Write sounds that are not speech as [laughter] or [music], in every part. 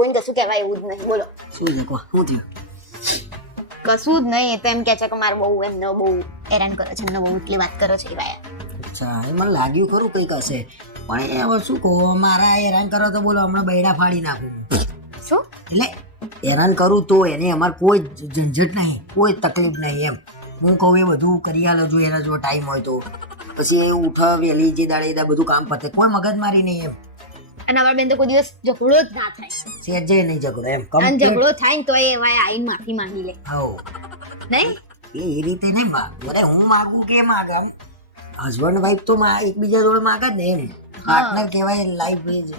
કોઈને કશું કહેવાય એવું જ નહીં. બોલો. શું છે કહો શું થયું? કશું જ નહીં એ તો એમ કે છે કે મારે બહુ એમને બહુ હેરાન કરે છે એમને બહુ એટલી વાત કરે છે એવા અચ્છા એ મને લાગ્યું ખરું કંઈક હશે. પણ એ હવે શું કહો મારા હેરાન કરો તો બોલો હમણાં બૈડા ફાડી નાખું શું? એટલે હેરાન કરું તો એને અમારે કોઈ ઝંઝટ નહીં કોઈ તકલીફ નહીં એમ. હું કહું એ બધું કરી આલો જો એના જો ટાઈમ હોય તો. પછી એ ઉઠ વહેલી જે દાડે બધું કામ પતે કોઈ મગજમારી નહીં એમ. અને અમારા બેન તો કોઈ દિવસ ઝઘડો જ ના થાય. સેજે નહીં ઝઘડો એમ અને ઝઘડો થાય ને તો એ વાય આઈને માફી માંગી લે. હો નહીં? એ રીતે નહીં માગ અરે હું માગું કે માગે હસબન્ડ વાઈફ તો એકબીજા જોડે માગે જ ને એમ. પાર્ટનર કહેવાય લાઈફ એ જ.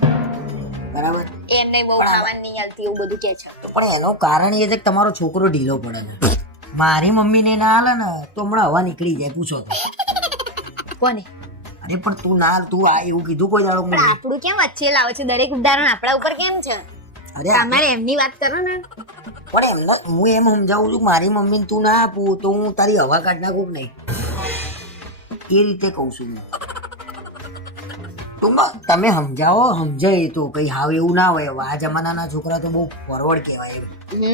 બરાબર? એમને બહુ ખાવાની નહીં હાલતી એવું બધું કે છે. પણ એનું કારણ એ છે કે તમારો છોકરો ઢીલો પડે છે. મારી મમ્મીને ના હાલે ને તો હમણાં હવા નીકળી જાય પૂછો તો. કોને? અરે પણ તું ના તું આ એવું કીધું કોઈ દાડો મને. આપણું કેમ વચ્ચે લાવે છે? દરેક ઉદાહરણ આપણા ઉપર કેમ છે? અરે તમારે એમની વાત કરો ને. પણ એમને હું એમ સમજાવું છું મારી મમ્મીને તું ના આપું તો હું તારી હવા કાઢ નાખું નહીં? એ રીતે કહું છું હું. તમે સમજાવો સમજાય તો કઈ હાવ એવું ના હોય. આ જમાનાના છોકરા તો બહુ ફોરવર્ડ કહેવાય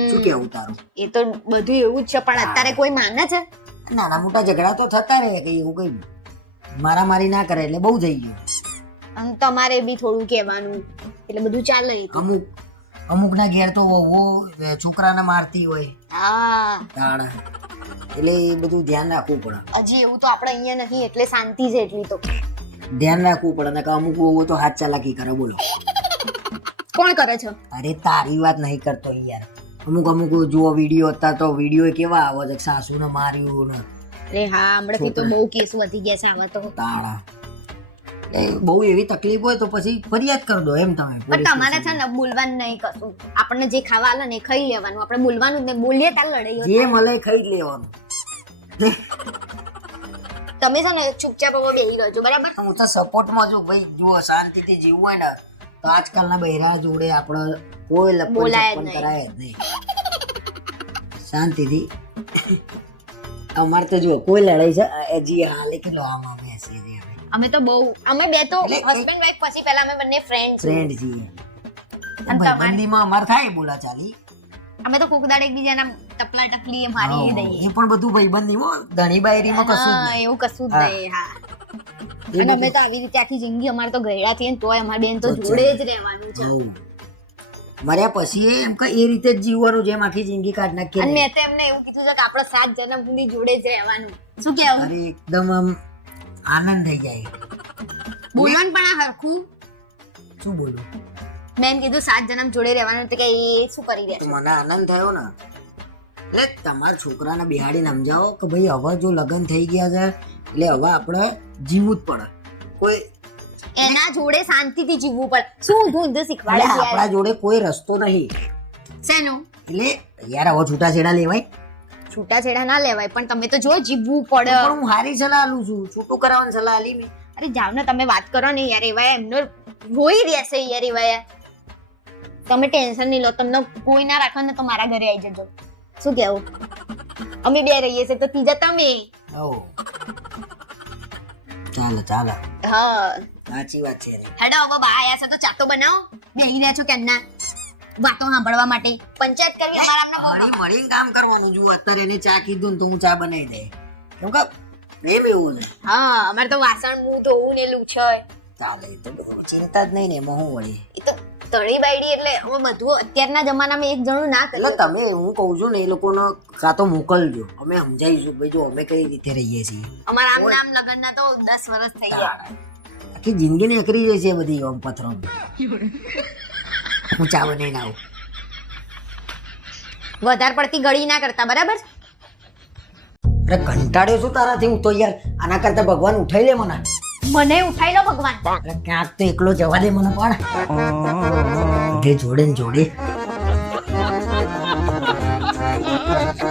શું કેવું તારું? એ તો બધું એવું જ છે પણ અત્યારે કોઈ માને છે? નાના મોટા ઝઘડા તો થતા રહે કઈ એવું કઈ મારા મારી ના કરે એટલે બહુ થઈ ગયું. અને તમારે બી થોડું કહેવાનું. એટલે બધું ચાલે અમુક અમુકના ઘેર તો વહુ છોકરાને મારતી હોય. હા. તાણ એટલે એ બધું ધ્યાન રાખવું પડે. હજી એવું તો આપણે અહીંયા નહીં એટલે શાંતિ છે એટલી તો. ધ્યાન રાખવું પડે ને અમુક વહુ તો હાથ ચાલાકી કરે બોલો. કોણ કરે છે? અરે તારી વાત નહીં કરતો યાર. અમુક અમુક જુઓ વીડિયો હતા તો વીડિયો કેવા આવે છે કે સાસુને માર્યું ને અરે હા હમણાંથી તો બહુ કેસ વધી ગયા છે આવા તો. તાળા. બહુ એવી તકલીફ હોય તો પછી ફરિયાદ કરી દો એમ તમે પણ તમારે છે ને બોલવાનું નહીં કશું. આપણને જે ખાવા આલે ને ખાઈ લેવાનું. આપણે બોલવાનું જ નહીં. બોલીએ ત્યારે લડાઈ જે મળે ખાઈ લેવાનું. [laughs] તમે છે ને ચૂપચાપ હવે બેસી રહેજો બરાબર? હું તો સપોર્ટમાં જો ભાઈ. જુઓ શાંતિથી જીવવું હોય ને તો આજકાલના બહેરા જોડે આપણે કોઈ નહીં. કરાય જ નહીં. શાંતિથી અમારે તો જો કોઈ લડાઈ છે હજી હાલે કેટલો આમ અમે છીએ. અમે તો બહુ અમે બે તો હસબન્ડ વાઈફ પછી પહેલા અમે બંને ફ્રેન્ડ ફ્રેન્ડ છીએ? ભાઈબંધીમાં અમારે થાય બોલા ચાલી. અમે તો કોકદાડ એકબીજાના ટપલા ટપલી એ મારી હા, દઈએ. એ પણ બધું ભાઈબંધીમાં ધણી બાયરીમાં કશું જ હા. એવું કશું જ નહીં હા. અને અમે તો આવી રીતે આખી જિંદગી અમારે તો ગયડા છીએ ને તોય અમારી બેન તો જોડે જ રહેવાનું છે. મર્યા પછી એમ કે એ રીતે જ જીવવાનું જેમ આખી જિંદગી કાઢ નાખી અને. મેં તો એમને એવું કીધું છે કે આપણે સાત જન્મ સુધી જોડે જ રહેવાનું. શું કેવું અરે એકદમ આમ આનંદ થઈ જાય. બોલવાનું પણ આ હરખું? શું બોલું? મેં એમ કીધું સાત જન્મ જોડે રહેવાનું તો કે એ શું કરી રહ્યા મને આનંદ થયો ને. એટલે તમારા છોકરાને બિહાડીને સમજાવો કે ભાઈ હવે જો લગ્ન થઈ ગયા છે એટલે હવે આપણે જીવવું જ પડે. કોઈ એના જોડે શાંતિથી જીવવું પડે. શું ધૂંધ શીખવાડે છે આપણા જોડે કોઈ રસ્તો નહીં. શેનું? એટલે યાર આવા છૂટા છેડા લેવાય. છૂટાછેડા ના લેવાય પણ તમે તો જો જીવવું પડે. પણ હું હારી સલાહ આલું છું. છૂટું કરાવવાની સલાહ આલી મેં. અરે જાવ ને તમે વાત કરો ને યાર એવા એમનો રોઈ રહેશે યાર એવા. યાર. તમે ટેન્શન નહીં લો તમને કોઈ ના રાખો ને તો મારા ઘરે આવી જજો. શું કેવું? અમે બે રહીએ છીએ તો ત્રીજા તમે? ઓ ચાલો ચાલો. હા. સાચી વાત છે હેડો હવે બા આયા છે તો ચા તો બનાવો. બેહી રહ્યા છો કેમના? વાતો સાંભળવા માટે. પંચાયત કરવી અમારા આમના બહુ મળીને કામ કરવાનું જુઓ અત્યારે એને ચા કીધું ને તો હું ચા બનાવી દે કેમ કે પ્રેમ એવું છે હા અમારે તો વાસણ મું ધોવું ને લૂછાય. ચાલે તો બધું ચિંતા જ નહીં ને એમાં હું વળી? એ તો તળી બાયડી એટલે હવે બધું અત્યારના જમાનામાં એક જણું ના કરે. એટલે તમે હું કહું છું ને એ લોકોને કાં તો મોકલજો. અમે સમજાવીશું ભાઈ જો અમે કઈ રીતે રહીએ છીએ. અમારા આમ નામ લગ્નના તો દસ વર્ષ થઈ ગયા. આખી જિંદગી નીકળી જાય છે બધી આમ પથરો હું ચા બનાવીને આવું વધારે પડતી ગળી ના કરતા બરાબર? અરે કંટાળ્યો છું તારાથી હું તો યાર. આના કરતા ભગવાન ઉઠાઈ લે મને. મને ઉઠાઈ લો ભગવાન. ક્યાંક તો એકલો જવા દે મને પણ. જોડે ને જોડે.